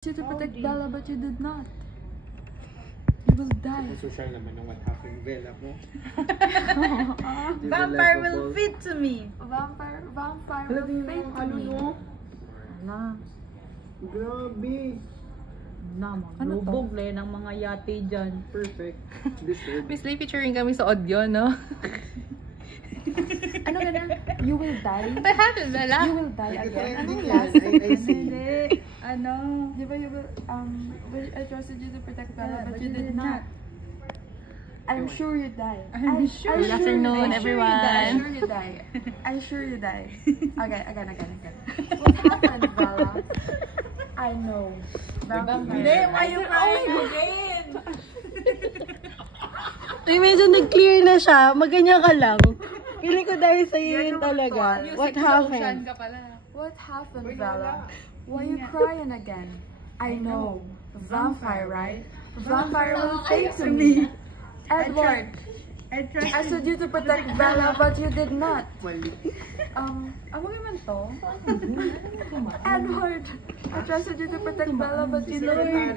You to protect Bella, but you did not. You will die. Social naman ng what happened, Bella mo. Vampire will fit to me. Vampire will fade to me. Na. Grabe. Na, maglubog le ng mga yate dyan. Perfect. Deserve. Miss Lee, featuring kami sa audio, no? Ano ganun? You will die. What happened, Bella? You will die again. Ano Ending last? yan. I see. Hindi. Ano? Di ba you will, I trusted you to protect Bella, but you did not. I'm sure you die. I'm sure. Good afternoon, everyone. I'm sure you die. I'm sure you die. Again. What happened, Bella? I know. Hindi, why you crying again? Ay, medyo nag-clear na siya. Maganyan ka lang. Feeling ko dahil sa'yo yun talaga. What happened? What happened, Bella? Why you crying again? I know. Vampire, right? Vampire will fade to me. Edward, I said you to protect Bella, but you did not. Ano naman to? Edward, I trusted you to protect Bella, but you did not.